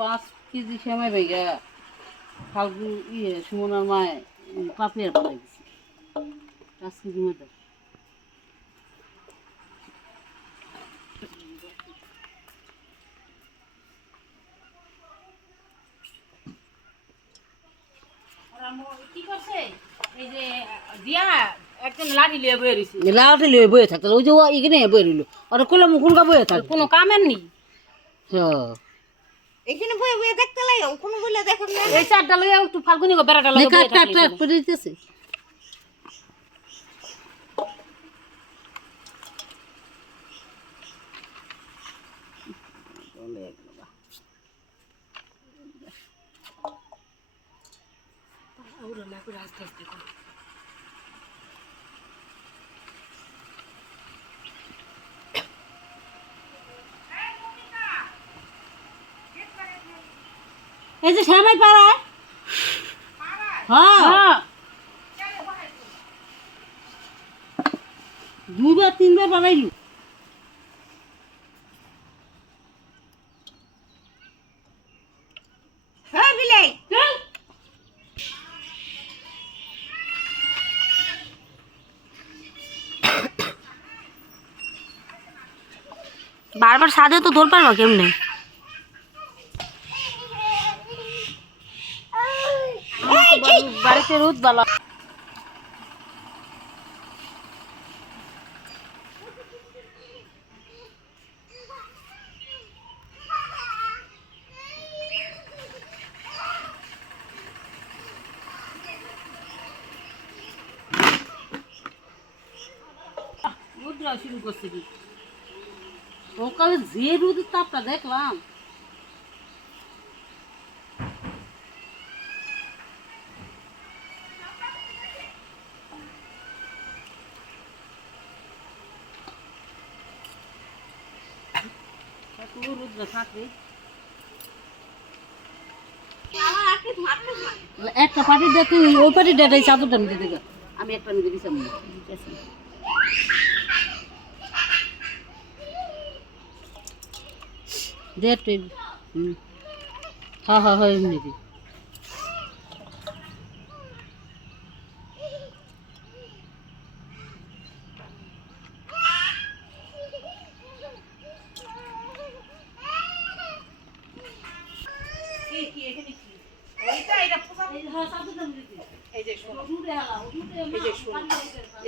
5 KG সেমাই ভাইগা ফাল্গু সুমনার মায় পাপিয়ার পালাই দিছি 5 কেজি মতো। কি করছে এই যে দিয়া একজন লাঠি লিয়ে বয়ে রইছে লাউটি লয়ে বয়ে থাকতো ওই যে এখানে বয়ে রইল আর কোলা মুখুনকা বয়ে থাক কোনো কামের নেই হ্যাঁ এখানে বয়ে বয়ে দেখতে লাগে কোনো বলে দেখেন না এই চারটা লইয়া একটু ফাল্গুনি গো বেড়াটা লইয়া বয়ে কাট থাকলে কাট করে দিতেছে ওরা না করে আস্তে আস্তে কর এই যে সেমাই পাড়ায় হ্যাঁ হ্যাঁ 2-3 বার বানাইলু হ্যাঁ বিলাই বারবার সাদে তো ধর পারবা কেমনে বাড়িতে রোদ বালা রোদরা শুরু করছে কি সকালে যে রোদের তাপটা দেখলাম রোদরা থাকবে একটা পার্টি দে তুই ওই পার্টি ডেটাই চাদরটা নিতে দেবে আমি একটা নিতে দিচ্ছি ডেট হ্যাঁ হ্যাঁ হ্যাঁ এমনি দি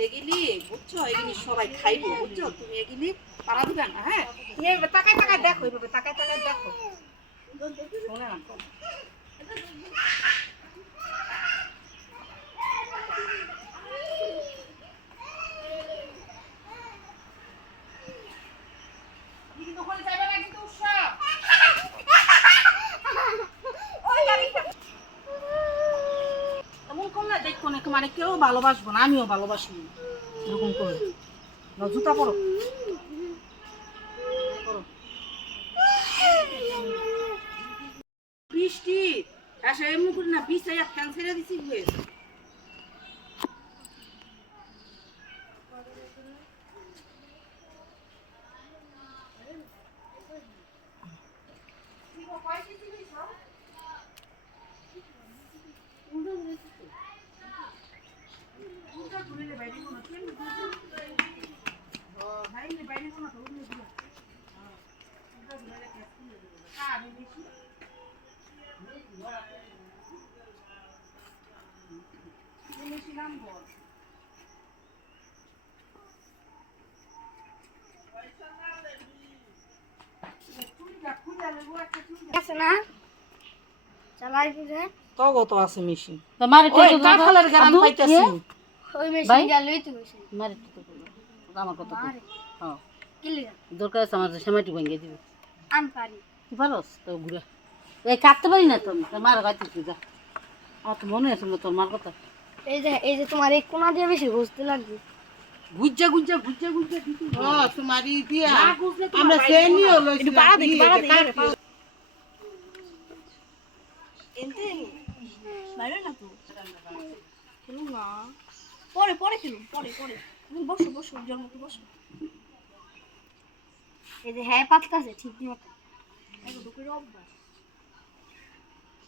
এগুলি বুঝছো এগুলি সবাই খাইবো বুঝছো তুমি এগুলি পাড়া দিবে না হ্যাঁ তুমি এইভাবে তাকায় তাকায় দেখো এইভাবে তাকায় তাকায় দেখো শোনে না এমন করলে দেখো না মানে কেউ ভালোবাসবো না আমিও ভালোবাসি না এরকম করে না জুতা পরো বৃষ্টি আসলে এমনি করি না বিছাইয়া ফ্যান ছেড়ে দিছি হয়ে আছে না চালাই দিলে তো কত আছে মেশিন তোমার ওই কাঁঠালের গান পাইতেছি ওই মেশিন গেলই তো মেশিন মারে তো আমার কত হ্যাঁ কি লিগা দরকার আছে আমার সেমাইটি ভেঙে দিবে আন পারি তুই পারস তো ঘুরে এই কাটতে পারি না তো আমি তোর মার কাটতে তুই যা আমার তো মনে আছে তোর মার কথা এই যে তোমার এই কোনা দিয়ে বেশি বুঝতে লাগবে গুজ্জা গুজ্জা গুজ্জা গুজ্জা দিতে ও তোমারই দিয়া না গুজলে তো আমরা সেনিও লইছি একটু বাড়া দেখি বাড়া দেখি এনতে বাইরে না তো খেলুন না পরে পরে খেলুন পরে পরে তুমি বসো বসো জন্ম তো বসো এই যে হ্যাঁ পাততাছে ঠিক মতো এত দুপুরে অভ্যাস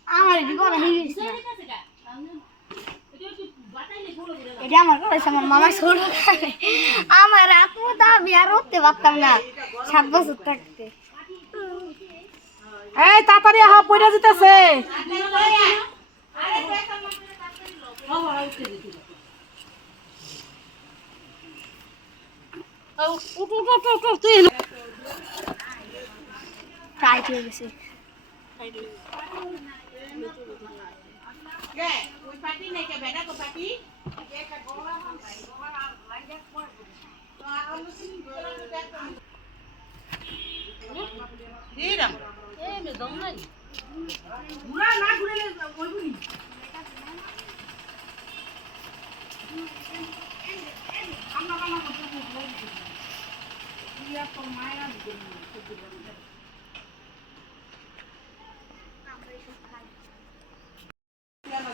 আমার বিপদ হয়ে গেছে এটা আমার করেছে আমার মামা ছোট থাকে। আমার আত্মতা আমি আর উঠতে পারতাম না 7 বছর থাকতে। এই তাড়াতাড়ি আহ, পড়ে যেতেছে। টাইট হয়ে গেছে।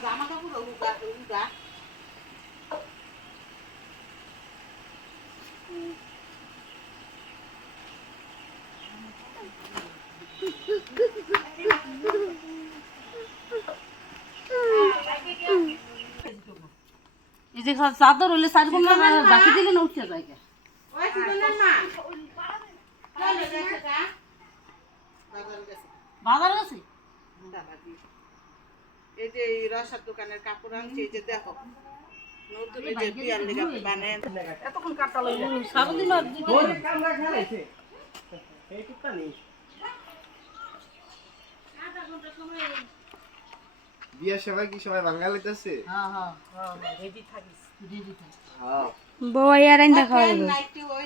জামা কাপড় উগা এই যে চাদর হইলে 4 গুণ বাকি দিলে না উঠে যায়। ওই সিদনের মা চলে গেছে গা বাজার গেছে বাজার গেছে দাবাদি এই যে এই রসার দোকানের কাপড় আনছে এই যে দেখো নতুন এই যে বিয়ার লেগে বানায় এতক্ষণ কাটা লইলে সারাদিন আর বিয়ের সময় কি সময় বাঙাল হইতেছে? হ্যাঁ হ্যাঁ রেডি থাকিস। দিদি তো হ্যাঁ। বই আর আইন্দা খাওয়া যাবে। নাইটি ওই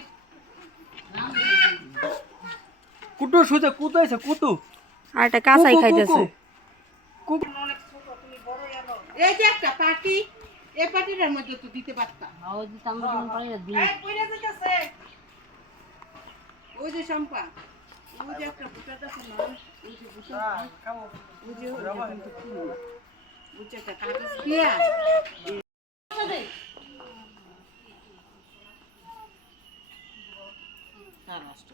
কুটু শুতে কুতু আছে কুতু আর এটা কাঁচাই খাইতেছে। এই যে একটা পার্টি এই পার্টিটার মধ্যে তো দিতে পারতাম ওই যে আমরা যখন পাই না দিই পড়ে যেতেছে। ওই যে সম্পা ওই যে একটা বুটা আছে না ওই যে বুটা ওই যে ওই যে একটা কাগজ দিয়া তার রাষ্ট্র